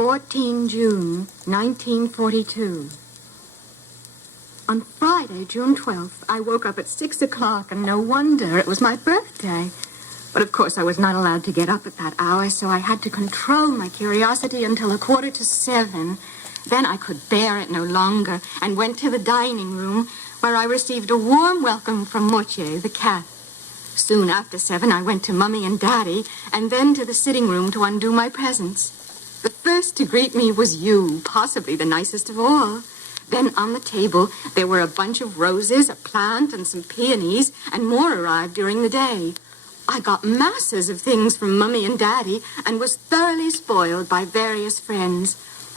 14 June, 1942. On Friday, June 12th, I woke up at 6 o'clock, and no wonder, it was my birthday. But of course I was not allowed to get up at that hour, so I had to control my curiosity until 6:45. Then I could bear it no longer and went to the dining room, where I received a warm welcome from Moche, the cat. Soon after 7, I went to Mummy and Daddy, and then to the sitting room to undo my presents. The first to greet me was you, possibly the nicest of all. Then on the table, there were a bunch of roses, a plant, and some peonies, and more arrived during the day. I got masses of things from Mummy and Daddy and was thoroughly spoiled by various friends.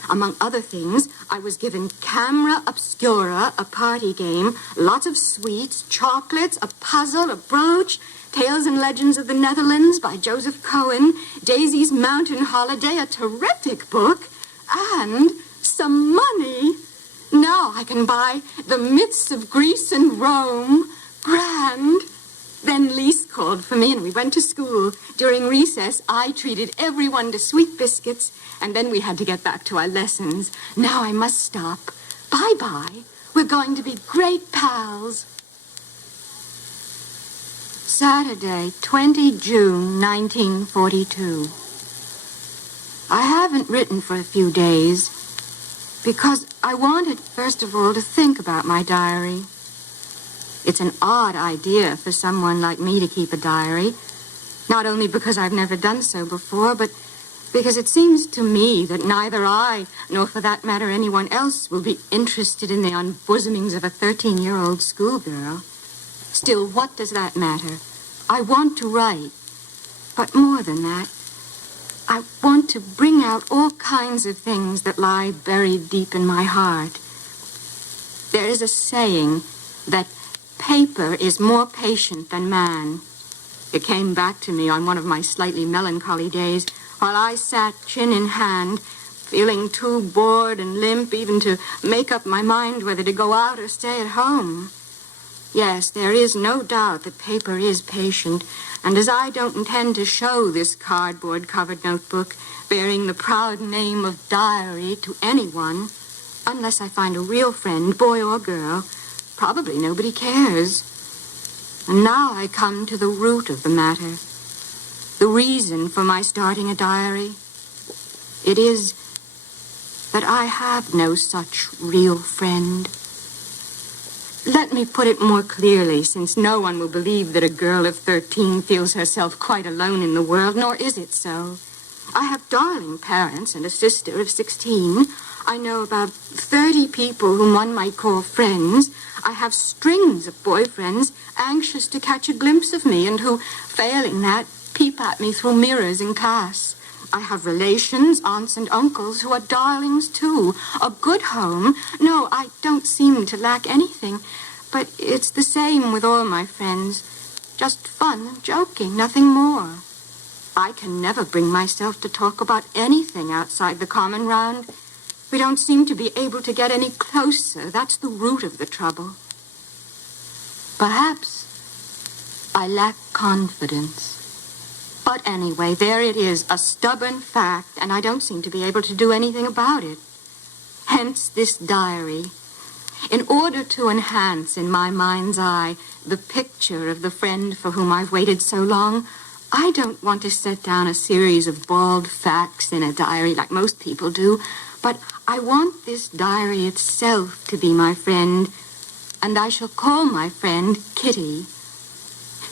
Among other things, I was given Camera Obscura, a party game, lots of sweets, chocolates, a puzzle, a brooch, Tales and Legends of the Netherlands by Joseph Cohen, Daisy's Mountain Holiday, a terrific book, and some money. Now I can buy The Myths of Greece and Rome. Grand. Then Lise called for me, and we went to school. During recess, I treated everyone to sweet biscuits, and then we had to get back to our lessons. Now I must stop. Bye-bye. We're going to be great pals. Saturday, 20 June, 1942. I haven't written for a few days because I wanted, first of all, to think about my diary. It's an odd idea for someone like me to keep a diary, not only because I've never done so before, but because it seems to me that neither I, nor for that matter anyone else, will be interested in the unbosomings of a 13-year-old schoolgirl. Still, what does that matter? I want to write, but more than that, I want to bring out all kinds of things that lie buried deep in my heart. There is a saying that paper is more patient than man. It came back to me on one of my slightly melancholy days while I sat chin in hand, feeling too bored and limp even to make up my mind whether to go out or stay at home. Yes, there is no doubt that paper is patient, and as I don't intend to show this cardboard-covered notebook bearing the proud name of diary to anyone, unless I find a real friend, boy or girl, probably nobody cares. And now I come to the root of the matter, the reason for my starting a diary. It is that I have no such real friend. Let me put it more clearly, since no one will believe that a girl of 13 feels herself quite alone in the world, nor is it so. I have darling parents and a sister of 16. I know about 30 people whom one might call friends. I have strings of boyfriends anxious to catch a glimpse of me and who, failing that, peep at me through mirrors in class. I have relations, aunts and uncles who are darlings too. A good home. No, I don't seem to lack anything. But it's the same with all my friends. Just fun and joking, nothing more. I can never bring myself to talk about anything outside the common round. We don't seem to be able to get any closer. That's the root of the trouble. Perhaps I lack confidence. But anyway, there it is, a stubborn fact, and I don't seem to be able to do anything about it. Hence this diary. In order to enhance in my mind's eye the picture of the friend for whom I've waited so long, I don't want to set down a series of bald facts in a diary like most people do, but I want this diary itself to be my friend, and I shall call my friend Kitty.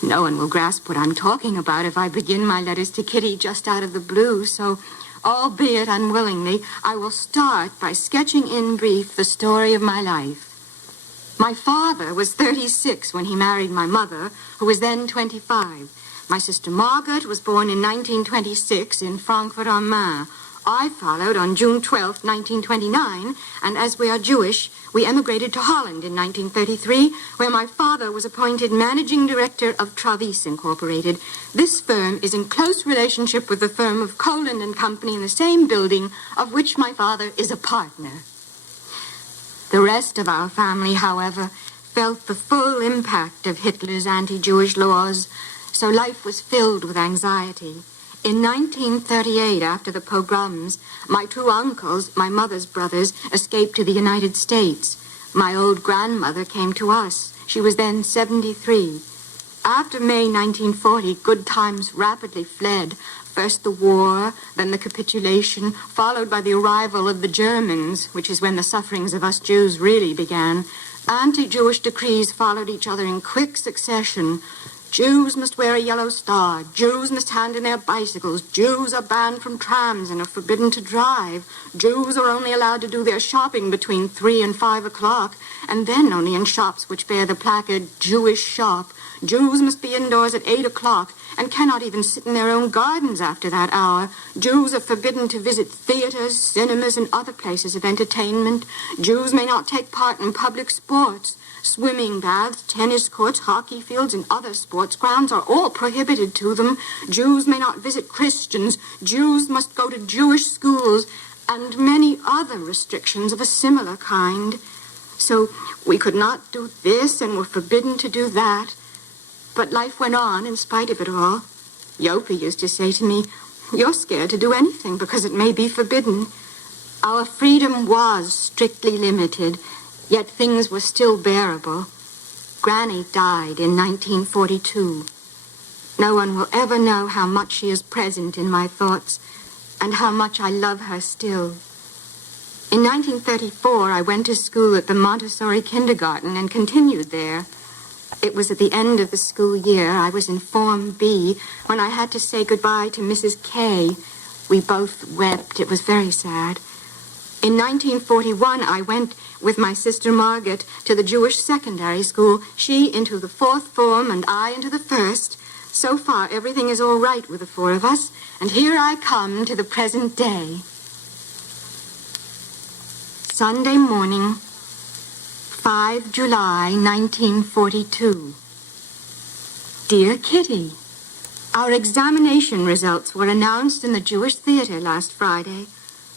No one will grasp what I'm talking about if I begin my letters to Kitty just out of the blue, so, albeit unwillingly, I will start by sketching in brief the story of my life. My father was 36 when he married my mother, who was then 25. My sister Margaret was born in 1926 in Frankfurt am Main. I followed on June 12, 1929, and as we are Jewish, we emigrated to Holland in 1933, where my father was appointed managing director of Travis Incorporated. This firm is in close relationship with the firm of Coland and Company in the same building, of which my father is a partner. The rest of our family, however, felt the full impact of Hitler's anti-Jewish laws, so life was filled with anxiety. In 1938, after the pogroms, my two uncles, my mother's brothers, escaped to the United States. My old grandmother came to us. She was then 73. After May 1940, good times rapidly fled. First the war, then the capitulation, followed by the arrival of the Germans, which is when the sufferings of us Jews really began. Anti-Jewish decrees followed each other in quick succession. Jews must wear a yellow star. Jews must hand in their bicycles. Jews are banned from trams and are forbidden to drive. Jews are only allowed to do their shopping between 3 and 5 o'clock, and then only in shops which bear the placard, Jewish shop. Jews must be indoors at 8 o'clock and cannot even sit in their own gardens after that hour. Jews are forbidden to visit theaters, cinemas, and other places of entertainment. Jews may not take part in public sports. Swimming baths, tennis courts, hockey fields, and other sports grounds are all prohibited to them. Jews may not visit Christians. Jews must go to Jewish schools, and many other restrictions of a similar kind. So we could not do this and were forbidden to do that. But life went on in spite of it all. Yopi used to say to me, "You're scared to do anything because it may be forbidden." Our freedom was strictly limited, yet things were still bearable. Granny died in 1942. No one will ever know how much she is present in my thoughts and how much I love her still. In 1934, I went to school at the Montessori kindergarten and continued there. It was at the end of the school year. I was in Form B when I had to say goodbye to Mrs. K. We both wept. It was very sad. In 1941, I went with my sister Margaret to the Jewish secondary school, she into the 4th form and I into the 1st. So far, everything is all right with the four of us, and here I come to the present day. Sunday morning, 5 July, 1942. Dear Kitty, our examination results were announced in the Jewish theater last Friday.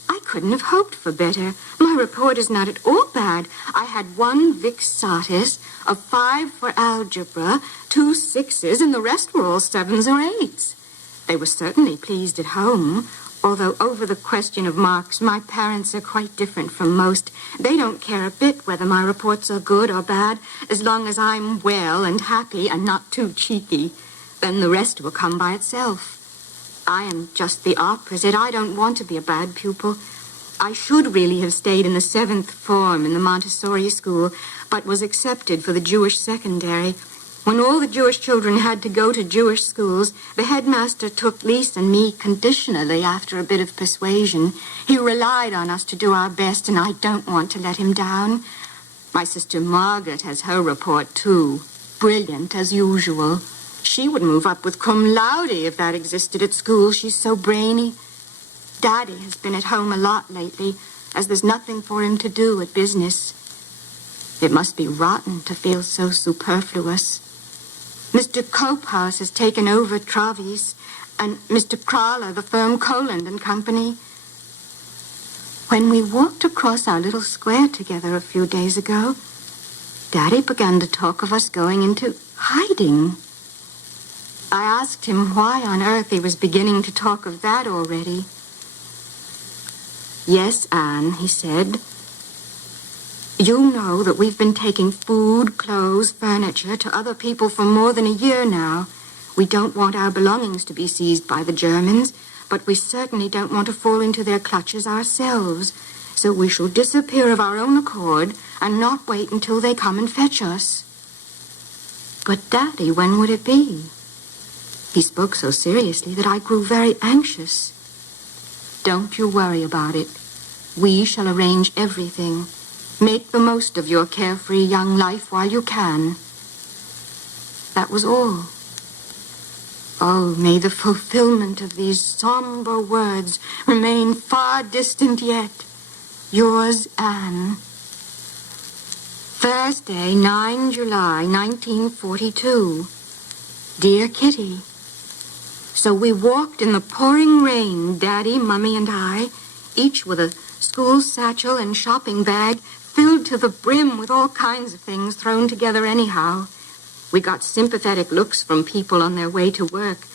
I couldn't have hoped for better. My report is not at all bad. I had 1 Vixatis, a 5 for algebra, 2 6s, and the rest were all 7s or 8s. They were certainly pleased at home, although over the question of marks, my parents are quite different from most. They don't care a bit whether my reports are good or bad, as long as I'm well and happy and not too cheeky. Then the rest will come by itself. I am just the opposite. I don't want to be a bad pupil. I should really have stayed in the 7th form in the Montessori school, but was accepted for the Jewish secondary. When all the Jewish children had to go to Jewish schools, the headmaster took Lise and me conditionally after a bit of persuasion. He relied on us to do our best, and I don't want to let him down. My sister Margaret has her report, too. Brilliant, as usual. She would move up with cum laude if that existed at school. She's so brainy. Daddy has been at home a lot lately, as there's nothing for him to do at business. It must be rotten to feel so superfluous. Mr. Copehouse has taken over Travis, and Mr. Crawler, the firm Coland and Company. When we walked across our little square together a few days ago, Daddy began to talk of us going into hiding. I asked him why on earth he was beginning to talk of that already. "Yes, Anne," he said. "You know that we've been taking food, clothes, furniture to other people for more than a year now. We don't want our belongings to be seized by the Germans, but we certainly don't want to fall into their clutches ourselves. So we shall disappear of our own accord and not wait until they come and fetch us." "But, Daddy, when would it be?" He spoke so seriously that I grew very anxious. "Don't you worry about it. We shall arrange everything. Make the most of your carefree young life while you can." That was all. Oh, may the fulfillment of these somber words remain far distant yet. Yours, Anne. Thursday, 9 July, 1942. Dear Kitty, so we walked in the pouring rain, Daddy, Mummy, and I, each with a school satchel and shopping bag filled to the brim with all kinds of things thrown together anyhow. We got sympathetic looks from people on their way to work.